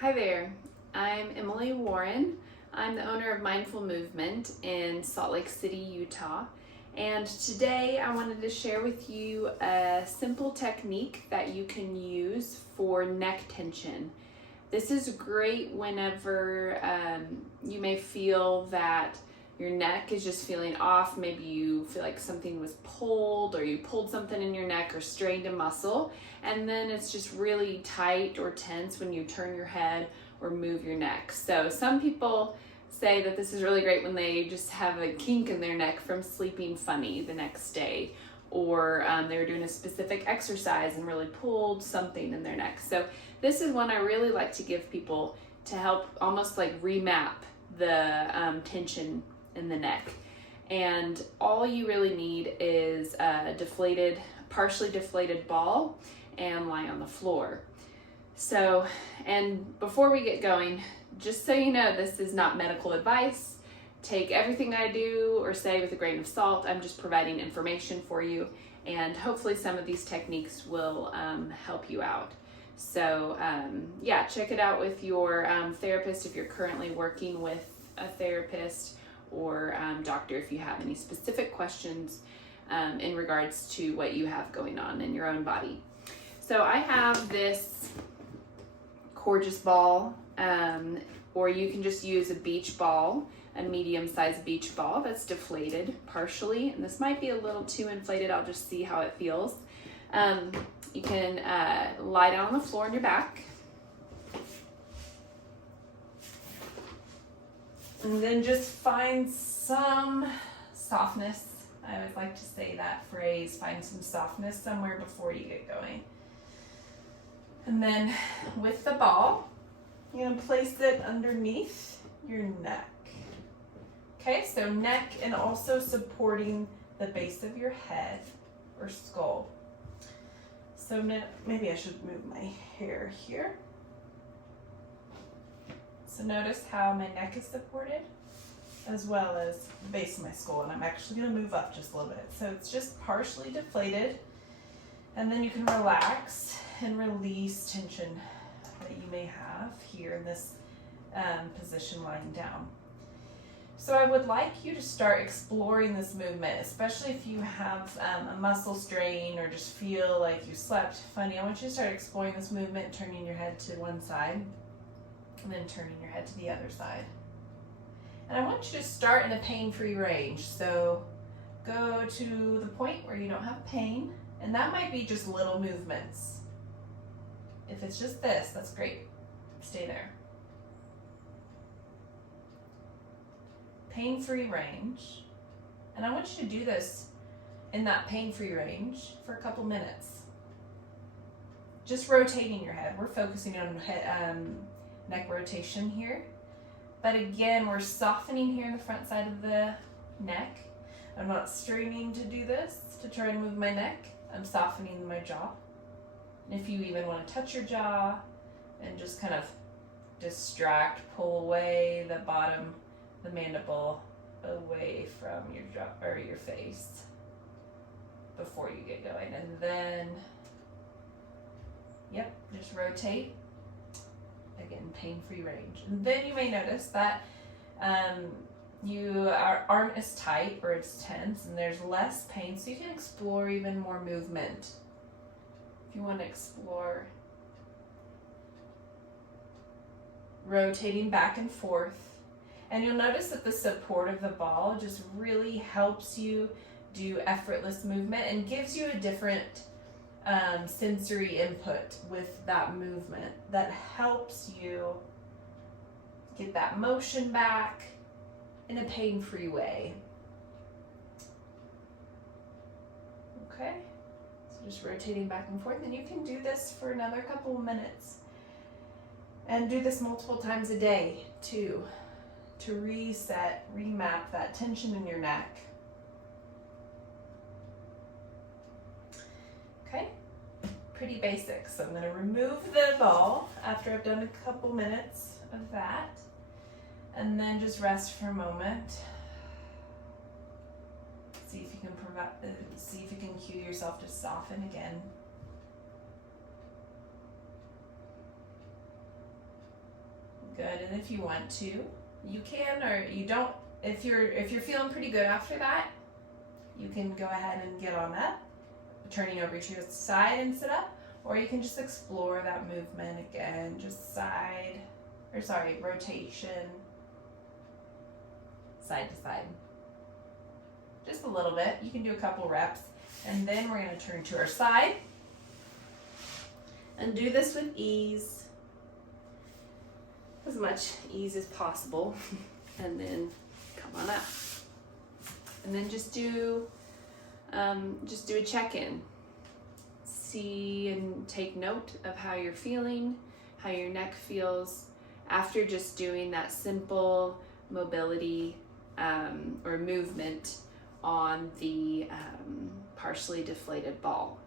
Hi there, I'm Emily Warren. I'm the owner of Mindful Movement in Salt Lake City, Utah. And today I wanted to share with you a simple technique that you can use for neck tension. This is great whenever you may feel that your neck is just feeling off. Maybe you feel like something was pulled, or you pulled something in your neck or strained a muscle, and then it's just really tight or tense when you turn your head or move your neck. So some people say that this is really great when they just have a kink in their neck from sleeping funny the next day, or they were doing a specific exercise and really pulled something in their neck. So this is one I really like to give people to help almost like remap the tension in the neck. And all you really need is a partially deflated ball and lie on the floor. So, and before we get going, just so you know, this is not medical advice. Take everything I do or say with a grain of salt. I'm just providing information for you, and hopefully some of these techniques will help you out. So yeah, check it out with your therapist if you're currently working with a therapist, or doctor if you have any specific questions in regards to what you have going on in your own body. So I have this gorgeous ball, or you can just use a beach ball, a medium-sized beach ball that's deflated partially, and this might be a little too inflated. I'll just see how it feels. You can lie down on the floor on your back, and then just find some softness. I always like to say that phrase, find some softness somewhere before you get going. And then with the ball, you're gonna place it underneath your neck. Okay, so neck and also supporting the base of your head or skull. So now, maybe I should move my hair here. So notice how my neck is supported, as well as the base of my skull. And I'm actually gonna move up just a little bit. So it's just partially deflated. And then you can relax and release tension that you may have here in this position lying down. So I would like you to start exploring this movement, especially if you have a muscle strain or just feel like you slept funny. I want you to start exploring this movement, turning your head to one side and then turning your head to the other side. And I want you to start in a pain-free range. So go to the point where you don't have pain, and that might be just little movements. If it's just this, that's great. Stay there. Pain-free range. And I want you to do this in that pain-free range for a couple minutes. Just rotating your head. We're focusing on neck rotation here. But again, we're softening here in the front side of the neck. I'm not straining to do this, to try and move my neck. I'm softening my jaw. And if you even want to touch your jaw and just kind of distract, pull away the bottom, the mandible away from your jaw or your face before you get going. And then, yep, just rotate. Again, pain-free range. And then you may notice that your arm is tight or it's tense and there's less pain, so you can explore even more movement. If you want to explore rotating back and forth, and you'll notice that the support of the ball just really helps you do effortless movement and gives you a different sensory input with that movement that helps you get that motion back in a pain-free way. Okay, so just rotating back and forth, and you can do this for another couple of minutes, and do this multiple times a day too, to reset, remap that tension in your neck. Okay, pretty basic. So I'm going to remove the ball after I've done a couple minutes of that, and then just rest for a moment. See if you can cue yourself to soften. soften again. Good, and if you want to, you can, or you don't. If you're feeling pretty good after that, you can go ahead and get on up, turning over to your side and sit up, or you can just explore that movement again, just rotation, side to side. Just a little bit. You can do a couple reps, and then we're going to turn to our side and do this with ease, as much ease as possible, and then come on up, and then just do a check-in. See and take note of how you're feeling, how your neck feels after just doing that simple mobility or movement on the partially deflated ball.